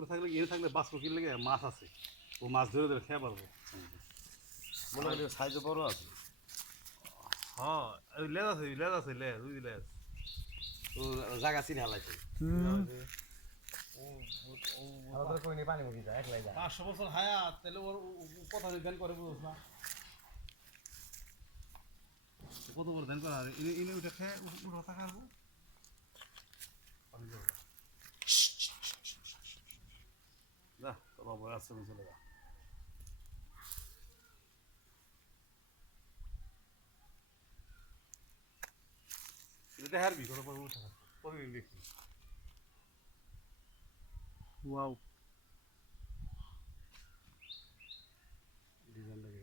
পুকুরে থাকলে এনে থাকলে বাঁচবো কি লেগে মাছ আছে ও মাছ ধরে ধরে খেয়ে পারবো মনে হয় সাইজে বড় আছে। হ্যাঁ ওই লেজ আছে লেজ ওই লেজ ও জায়গা চিনে হালাইছে। পানি মুখি যায় একলাই যায় 500 বছর হায়াত তাহলে ওর কথা ধ্যান করে বুঝছ না কত বড় ধ্যান করা এনে এনে ওইটা খেয়ে উঠা থাকা আসবো যা তো বাবা আসছে চলে যা এটা হারবি কত পর উঠা প্রতিদিন দেখি ওয়াও ডিজাইন লাগে